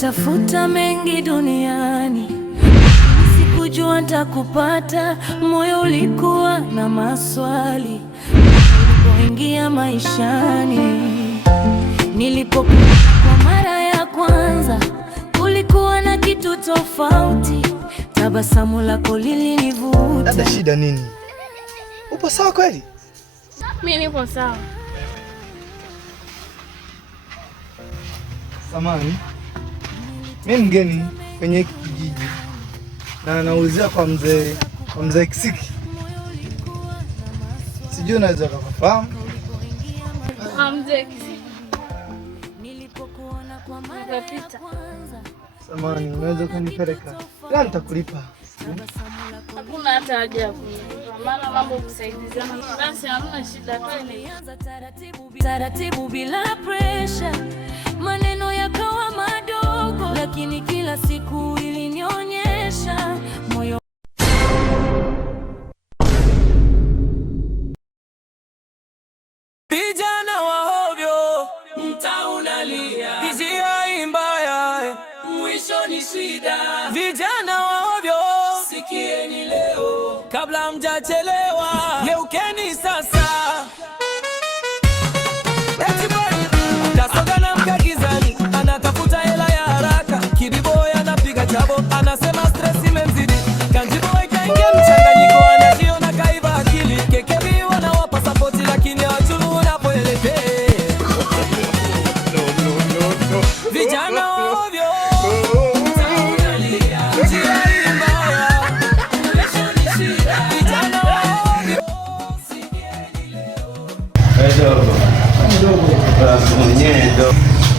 Nimetafuta mengi duniani, sikujua nitakupata. Moyo ulikuwa na maswali nilipoingia maishani. Nilipokuwa kwa mara ya kwanza, kulikuwa na kitu tofauti. Tabasamu lako lilinivuta. Dada, shida nini? Upo sawa kweli? Mimi nipo sawa. Samahani, mimi mgeni kwenye kijiji na naulizia kwa mzee Kisiki. Sijui unaweza kufahamu? Mzee Kisiki. Unapita. Samahani, unaweza kunipeleka? Ila nitakulipa. Hakuna hata haja ya kulipa. Maana mambo kusaidiana. Basi hamna shida kweli. Taratibu bila pressure. Maneno yakawa madogo, lakini kila siku ilinionyesha moyo. Vijana wa ovyo, mtaa unalia. Hisia mbaya, mwisho ni shida. Vijana wa ovyo, sikieni leo, kabla mjachelewa. Geukeni sasa. Anatafuta hela ya haraka, kibiboy anapiga chabo, anasema stress imemzidi. Kanjiboy kaingia mchanganyiko, anajiona kaiva akili. Kekebi wanawapa support lakini hawajui unapoelekea. Vijana ovyo, unalia. Njia mbaya, mwisho ni shida. Vijana ovyo, sikieni leo. Mwenyewe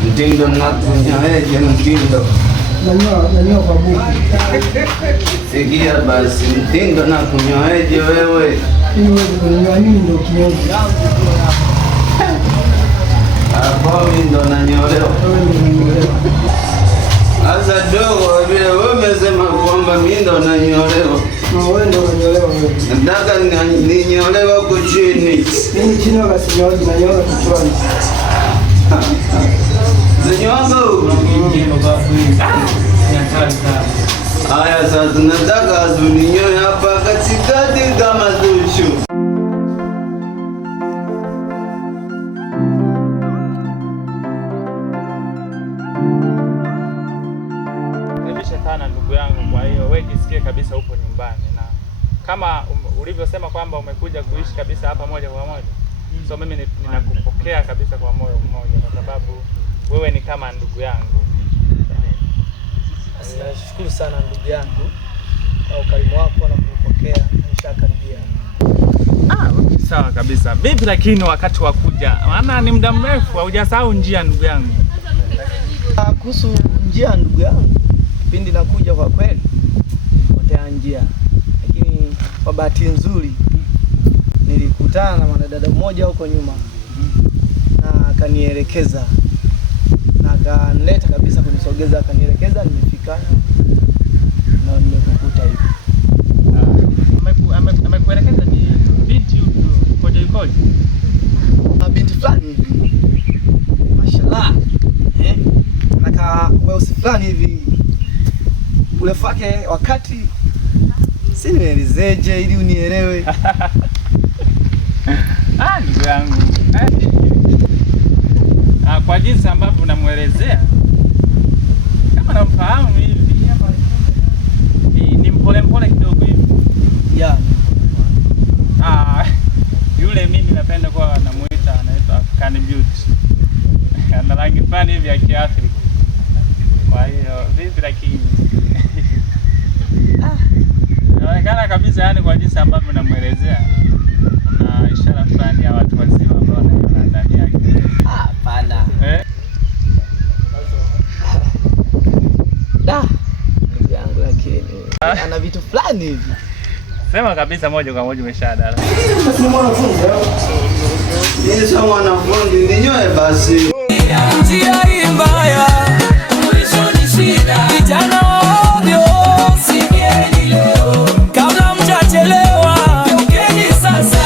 mtindo nakunyaeje mtindo Nanyoa kwa buku. sikia basi mtindo nakunyaeje wewe? Mimi kunyoa nini ndio kinyozi? Hapo mimi ndo nanyolewa. Sasa dogo vile wewe umesema kwamba mimi ndo nanyolewa. Wewe ndo unanyolewa wewe. Nataka ninyolewa huko chini. Mimi chini wala sinyozi, nanyoa kichwani. Haya sasa nataka azuninyoe hapa katikati kama Zuchu. Nimesha sana ndugu yangu, kwa hiyo wewe jisikie kabisa upo nyumbani, na kama ulivyosema kwamba umekuja kuishi kabisa hapa moja kwa moja. So mimi ninakupokea kabisa kwa moyo mmoja, kwa sababu wewe ni kama ndugu yangu. Nashukuru sana ndugu yangu kwa ukarimu wako na kunipokea. Nishakaribia. Sawa kabisa. Vipi lakini wakati wa kuja? Maana ni muda mrefu, hujasahau njia ndugu yangu. Kuhusu njia ndugu yangu, kipindi nakuja kwa kweli potea njia. Lakini kwa bahati nzuri nilikutana na mwanadada mmoja huko nyuma na akanielekeza na akanileta kabisa kunisogeza, akanielekeza, nimefika na nimekukuta hivi. Amekuelekeza ni binti yukoje? Binti fulani hivi. Mashallah. Naka weusi fulani hivi. Urefu wake wakati si nielezeje ili unielewe. Ndugu yangu. Kwa jinsi ambavyo unamuelezea kama namfahamu hivi. Ni mpole kidogo hivi. Yeah. Yule mimi napenda kwa anamuita, anaitwa African Beauty. Ana rangi fulani hivi ya Kiafrika. Kwa hiyo vipi lakini inaonekana kabisa, yani kwa jinsi ambavyo namuelezea kuna ishara fulani ya watu wazima ambao wanaiona ndani yake. Hapana. Ndugu yangu lakini ana vitu fulani hivi. Sema kabisa moja kwa moja umeshadala. Yesu mwanafunzi ninyoe basi. Njia mbaya, mwisho ni shida. Vijana ovyo, sikieni leo, kabla mjachelewa. Geukeni sasa.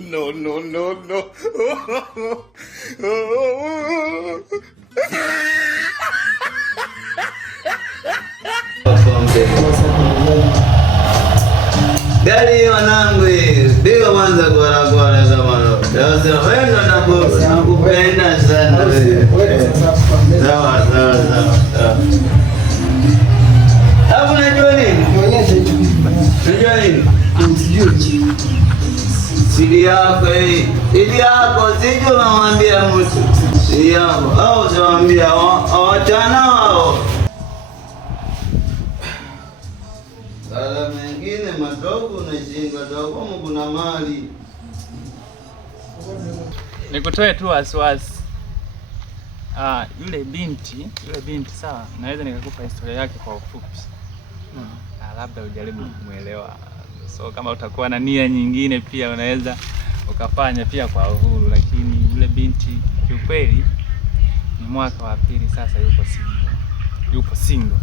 No, no, no, no. Gari wanangu, ndio kwanza kwa kama leo. Sasa wewe ndo nakupenda sana wewe. Sawa. Hapo unajua nini? Nionyeshe hicho. Unajua nini? Sijui. Siri yako hii. Siri yako sije unamwambia mtu. Siri yako au usiwaambia awachana hao. Sala mengine madogo unashindwa dogo kuna mali. Nikutoe tu wasiwasi. Yule binti sawa, naweza nikakupa historia yake kwa ufupi. Labda ujaribu kumuelewa. So kama utakuwa na nia nyingine pia unaweza ukafanya pia kwa uhuru, lakini yule binti kiukweli ni mwaka wa pili sasa yupo single.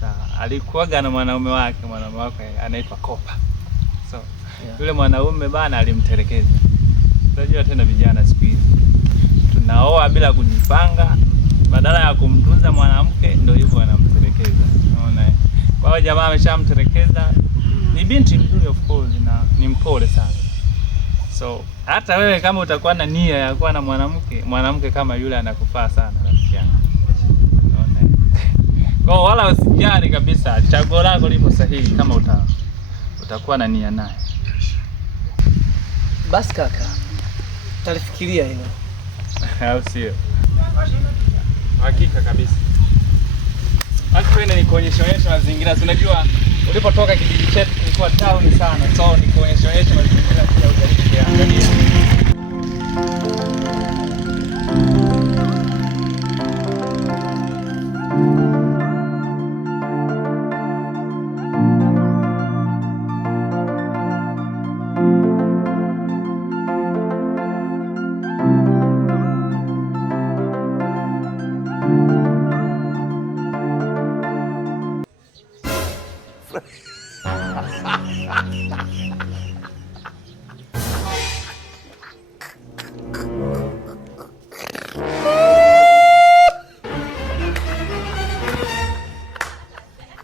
Sawa, alikuwaga na mwanaume wake anaitwa Kopa. So yule mwanaume bana alimtelekeza. Unajua tena vijana siku hizi tunaoa bila kujipanga, badala ya kumtunza mwanamke ndio hivyo anamtelekeza. Unaona? Kwa hiyo jamaa ameshamtelekeza. Ni binti mzuri of course na ni mpole sana. So hata wewe kama utakuwa na nia ya kuwa na mwanamke kama yule anakufaa sana rafiki yangu. Unaona? Kwa wala usijali kabisa, chaguo lako lipo sahihi kama utakuwa na nia naye. Basi kaka, talifikiria hilo. Au sio? Hakika kabisa. Twende nikuonyesha mazingira. Unajua ulipotoka kijiji chetu kilikuwa town sana. So nikuonyesha mazingira pia ujaribu kuangalia.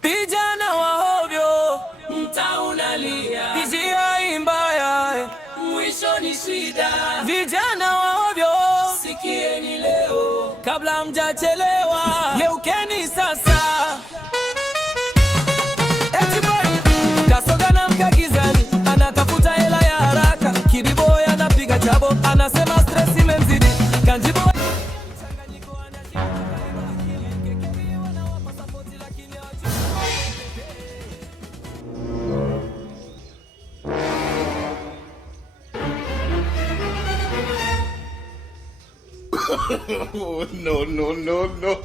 Vijana wa ovyo, mtaa unalia, hisia mbaya, mwisho ni shida. Vijana wa ovyo, sikieni leo, kabla mjachelewa, geukeni sasa. Kasoga na mkagizani, anatafuta hela ya haraka, Kiriboy anapiga chabo, anasema stress imemzidi. Kanjibo Oh, no, no, no, no.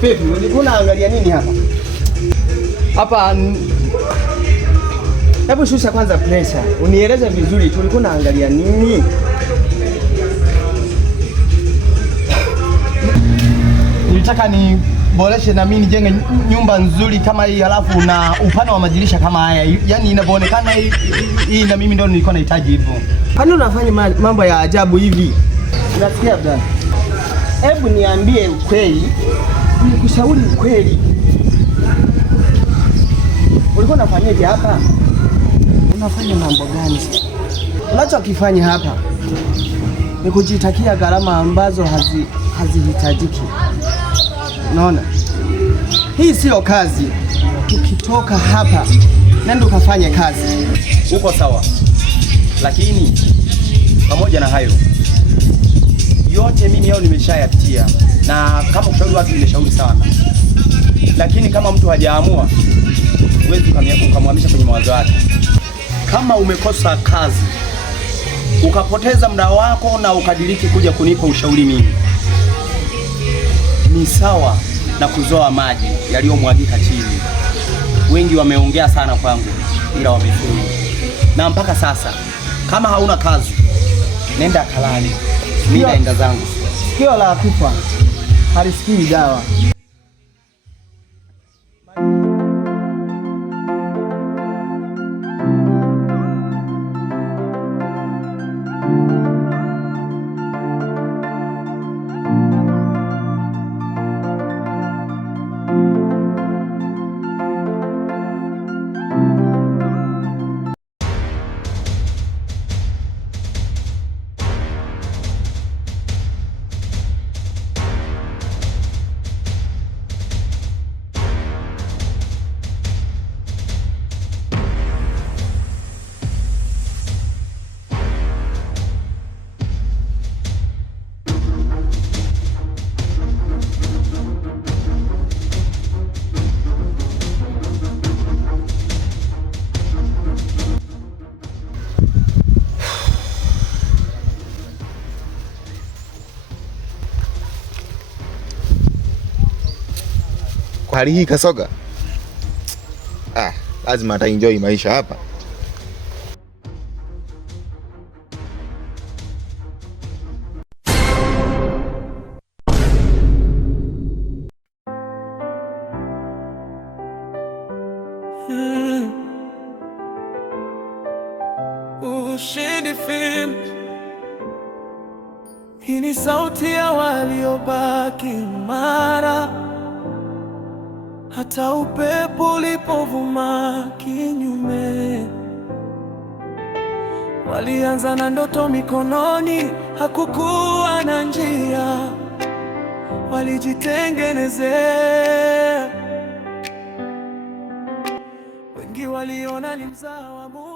Pepe, unaangalia nini hapa? Hapa hebu shusha kwanza pressure. Unieleze vizuri tulikuwa unaangalia nini? Nilitaka niboreshe na mimi nijenge nyumba nzuri kama hii, alafu na upana wa madirisha kama haya. Yaani inavyoonekana hii na mimi ndio nilikuwa nahitaji hivyo. Kwani unafanya mambo ya ajabu hivi? Unasikia bwana? Hebu niambie ukweli. Nikushauri ukweli. Ulikuwa unafanyaje hapa? Unafanya mambo gani? Unachokifanya hapa ni kujitakia gharama ambazo hazihitajiki. Unaona? Hii sio kazi. Tukitoka hapa, nenda ukafanye kazi. Uko sawa. Lakini pamoja na hayo yote mimi leo nimeshayapitia, na kama kushauri watu nimeshauri sana. Lakini kama mtu hajaamua, huwezi ukamhamisha kwenye mawazo yake. Kama umekosa kazi, ukapoteza muda wako na ukadiriki kuja kunipa ushauri mimi, ni sawa na kuzoa maji yaliyomwagika chini. Wengi wameongea sana kwangu ila wamefeli. Na mpaka sasa kama hauna kazi, nenda kalali. Mimi naenda zangu. Sikio la kufa halisikii dawa. Kwa hali hii Kasoga, lazima ataenjoy maisha hapa. Ushindi film. Hii ni sauti ya waliobaki imara, hata upepo ulipovuma kinyume. Walianza na ndoto mikononi, hakukuwa na njia, walijitengenezea. Wengi waliona ni mzao wa Mungu.